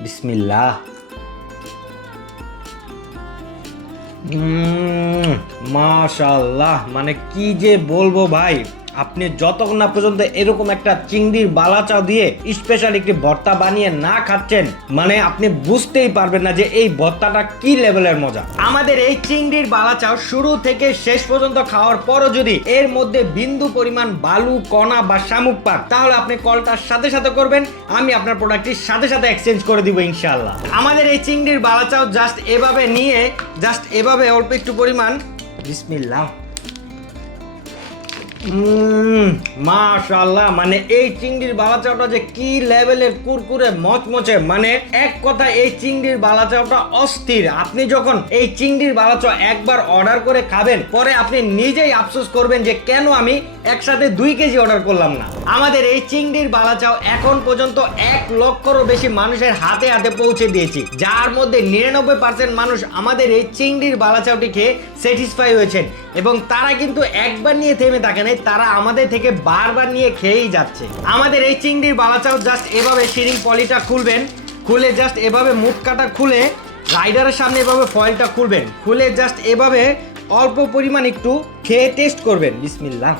বিসমিল্লাহ। উম, মাশাআল্লাহ মানে কি যে বলব ভাই। আপনি যতক্ষণ না পর্যন্ত এরকম একটা চিংড়ির বালাচাও দিয়ে স্পেশাল একটি ভর্তা বানিয়ে না খাচ্ছেন মানে আপনি বুঝতেই পারবেন না যে এই ভর্তাটা কি লেভেলের মজা। আমাদের এই চিংড়ির বালাচাও শুরু থেকে শেষ পর্যন্ত খাওয়ার পরও যদি এর মধ্যে বিন্দু পরিমাণ বালু, কণা বা শামুক পান, তাহলে আপনি কলটার সাথে সাথে করবেন, আমি আপনার প্রোডাক্টটির সাথে সাথে এক্সচেঞ্জ করে দিব ইনশাআল্লাহ। আমাদের এই চিংড়ির বালাচাও জাস্ট এভাবে নিয়ে জাস্ট এভাবে অল্প একটু পরিমাণ, বিসমিল্লাহ। মাশাল্লাহ মানে এই চিংড়ির বালাচাওটা যে কি লেভেলের কুরকুরে মচমচে মানে এক কথা এই চিংড়ির বালাচাওটা অস্থির। আপনি যখন এই চিংড়ির বালাচাও একবার অর্ডার করে খাবেন, পরে আপনি নিজেই আফসোস করবেন যে কেন আমি একসাথে দুই কেজি অর্ডার করলাম না। আমাদের এই চিংড়ির বালাচাও এখন পর্যন্ত এক লক্ষরও বেশি মানুষের হাতে হাতে পৌঁছে দিয়েছি। যার মধ্যে নিরানব্বই পার্সেন্ট মানুষ আমাদের এই চিংড়ির বালাচাওটি খেয়ে স্যাটিসফাই হয়েছেন। এবং তারা কিন্তু একবার নিয়ে থেমে থাকে নাই তারা আমাদের থেকে বারবার নিয়ে খেয়েই যাচ্ছে। আমাদের এই চিংড়ির বালাচাও জাস্ট এভাবে শিরিং পলিটা খুলবেন খুলে জাস্ট এভাবে মুখ কাটা খুলে রাইডারের সামনে এভাবে ফয়েলটা খুলবেন খুলে জাস্ট এভাবে অল্প পরিমাণ একটু খেয়ে টেস্ট করবেন। বিসমিল্লাহ।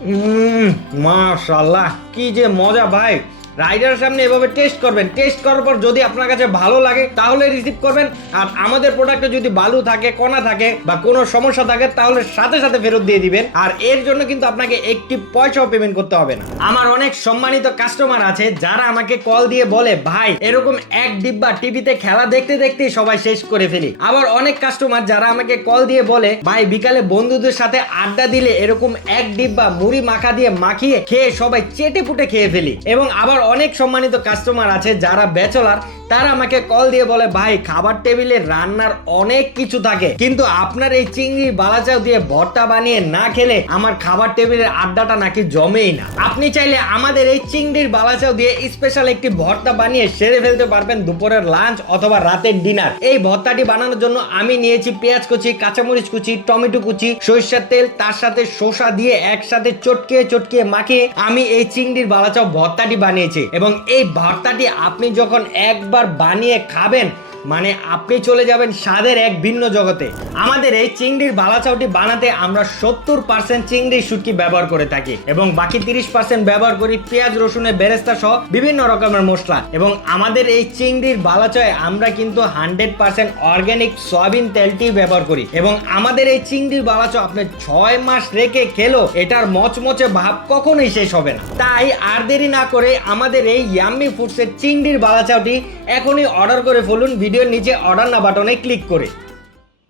উম, মাশাল্লাহ কি যে মজা ভাই। রাইডারের সামনে এভাবে টেস্ট করবেন। টেস্ট করার পর যদি আপনার কাছে ভালো লাগে, তাহলে রিসিভ করবেন। আর আমাদের প্রোডাক্টে যদি বালু থাকে, কণা থাকে বা কোনো সমস্যা থাকে, তাহলে সাথে সাথে ফেরত দিয়ে দিবেন। আর এর জন্য কিন্তু আপনাকে একটি পয়সাও পেমেন্ট করতে হবে না। আমার অনেক সম্মানিত কাস্টমার আছে, যারা আমাকে কল দিয়ে বলে, ভাই, এরকম এক ডিব্বা টিভিতে খেলা দেখতে দেখতেই সবাই শেষ করে ফেলি। আবার অনেক কাস্টমার যারা আমাকে কল দিয়ে বলে, ভাই, বিকালে বন্ধুদের সাথে আড্ডা দিলে এরকম এক ডিব্বা মুড়ি মাখা দিয়ে মাখিয়ে খেয়ে সবাই চেটে পুটে খেয়ে ফেলি। এবং আবার অনেক সম্মানিত কাস্টমার আছে যারা ব্যাচলার তারা আমাকে কল দিয়ে বলে, ভাই, খাবার টেবিলে রান্নার অনেক কিছু থাকে, কিন্তু আপনার এই চিংড়ি বালাচাও দিয়ে ভর্তা বানিয়ে না খেলে আমার খাবার টেবিলের আড্ডাটা নাকি জমেই না? আপনি চাইলে আমাদের এই চিংড়ির বালাচাও দিয়ে স্পেশাল একটি ভর্তা বানিয়ে সেরে ফেলতে পারবেন দুপুরের লাঞ্চ অথবা রাতের ডিনার এই ভর্তাটি বানানোর জন্য আমি নিয়েছি পেঁয়াজ কুচি, কাঁচামরিচ কুচি, টমেটো কুচি, সরিষার তেল, তার সাথে শসা দিয়ে একসাথে চটকিয়ে চটকিয়ে মাখিয়ে আমি এই চিংড়ির বালাচাও ভর্তাটি বানিয়েছি। এবং এই ভর্তাটি আপনি যখন একবার বানিয়ে খাবেন মানে আপনি চলে যাবেন স্বাদের এক ভিন্ন জগতে। আমাদের এই চিংড়ির বালাচাওটি বানাতে আমরা সত্তর পার্সেন্ট চিংড়ির শুটকি ব্যবহার করে থাকি এবং বাকি তিরিশ পার্সেন্ট ব্যবহার করি পেঁয়াজ, রসুনের বেরেস্তা সহ বিভিন্ন রকমের মশলা। এবং আমাদের এই চিংড়ির বালাচায় আমরা কিন্তু হান্ড্রেড পার্সেন্ট অর্গ্যানিক সয়াবিন তেলটি ব্যবহার করি। এবং আমাদের এই চিংড়ির বালাচা আপনি ছয় মাস রেখে খেলো এটার মচমচে ভাব কখনোই শেষ হবে না। তাই আর দেরি না করে আমাদের এই ইয়াম্মি ফুডসের চিংড়ির বালাচাউটি এখনই অর্ডার করে ফেলুন। ভিডিওর নিচে অর্ডার না বাটনে ক্লিক করে।